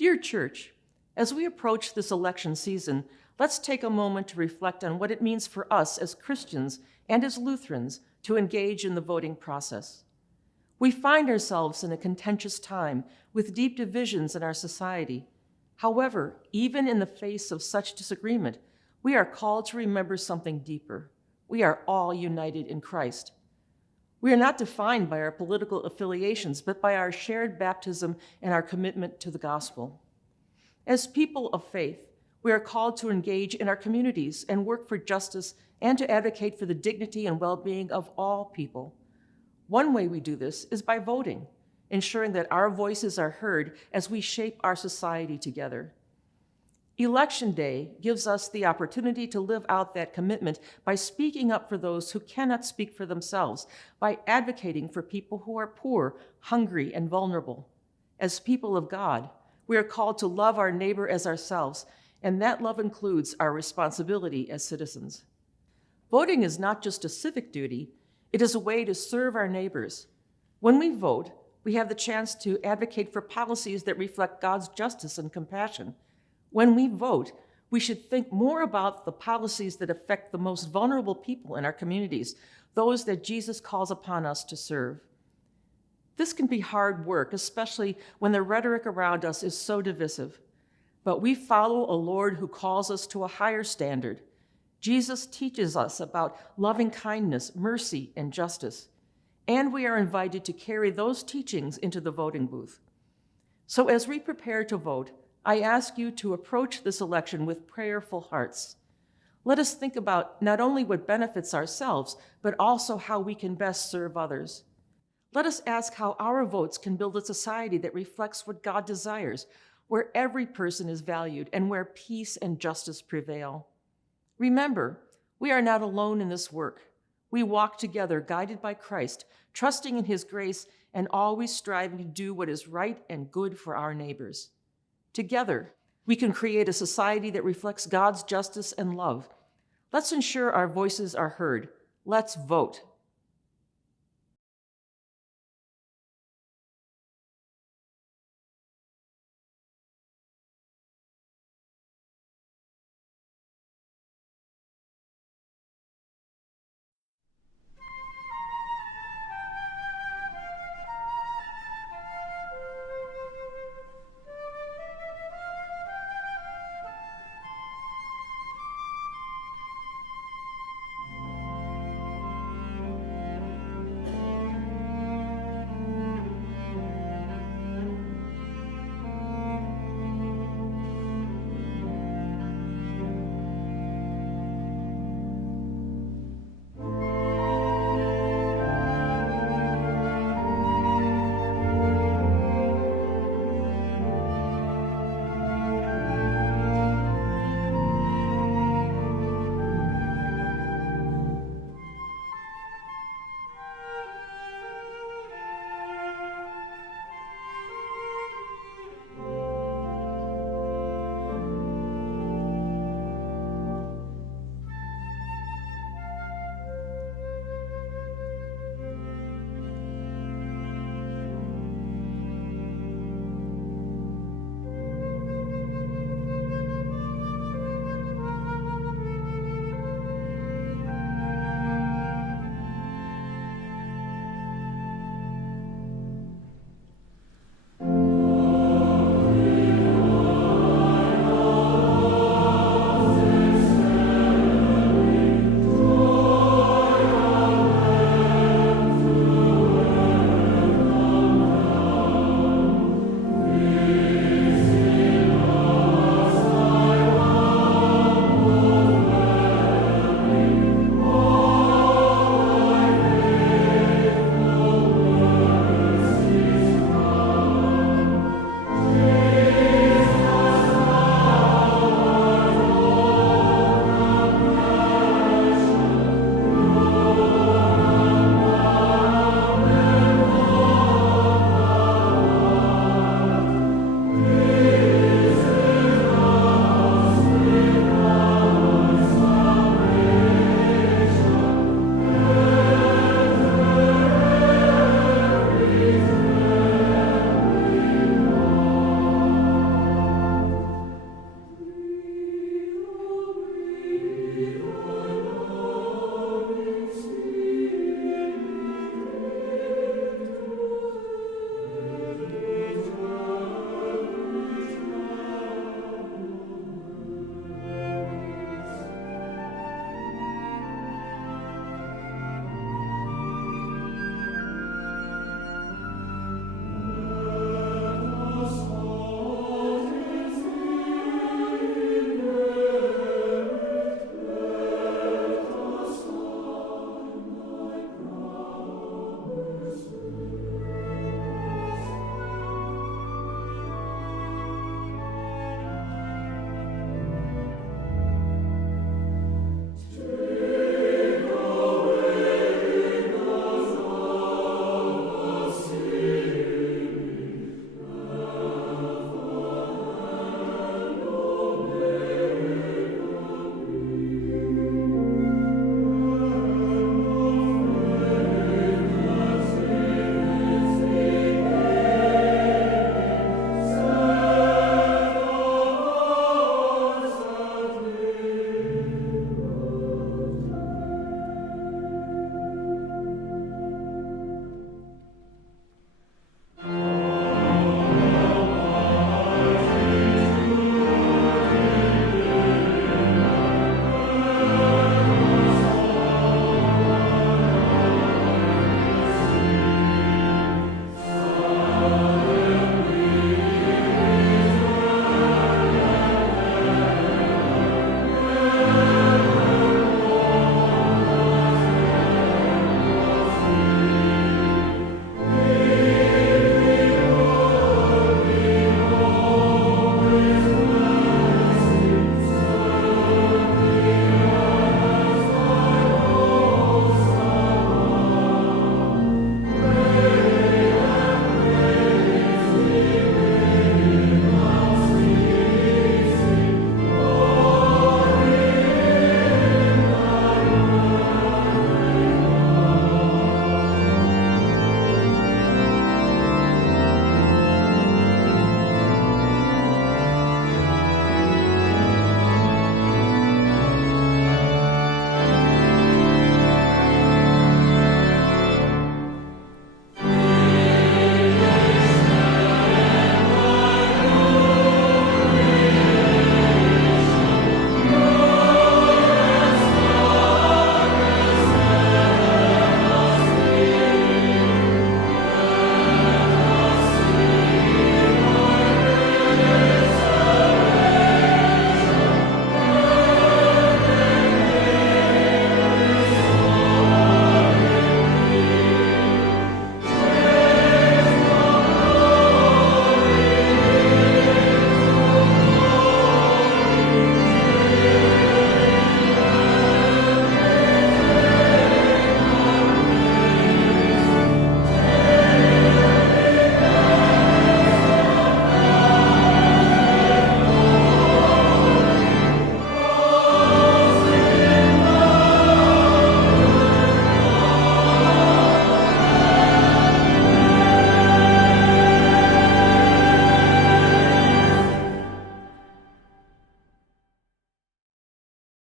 Dear Church, as we approach this election season, let's take a moment to reflect on what it means for us as Christians and as Lutherans to engage in the voting process. We find ourselves in a contentious time with deep divisions in our society. However, even in the face of such disagreement, we are called to remember something deeper. We are all united in Christ. We are not defined by our political affiliations, but by our shared baptism and our commitment to the gospel. As people of faith, we are called to engage in our communities and work for justice and to advocate for the dignity and well-being of all people. One way we do this is by voting, ensuring that our voices are heard as we shape our society together. Election Day gives us the opportunity to live out that commitment by speaking up for those who cannot speak for themselves, by advocating for people who are poor, hungry, and vulnerable. As people of God, we are called to love our neighbor as ourselves, and that love includes our responsibility as citizens. Voting is not just a civic duty, it is a way to serve our neighbors. When we vote, we have the chance to advocate for policies that reflect God's justice and compassion. When we vote, we should think more about the policies that affect the most vulnerable people in our communities, those that Jesus calls upon us to serve. This can be hard work, especially when the rhetoric around us is so divisive. But we follow a Lord who calls us to a higher standard. Jesus teaches us about loving kindness, mercy, and justice. And we are invited to carry those teachings into the voting booth. So as we prepare to vote, I ask you to approach this election with prayerful hearts. Let us think about not only what benefits ourselves, but also how we can best serve others. Let us ask how our votes can build a society that reflects what God desires, where every person is valued and where peace and justice prevail. Remember, we are not alone in this work. We walk together, guided by Christ, trusting in His grace and always striving to do what is right and good for our neighbors. Together, we can create a society that reflects God's justice and love. Let's ensure our voices are heard. Let's vote.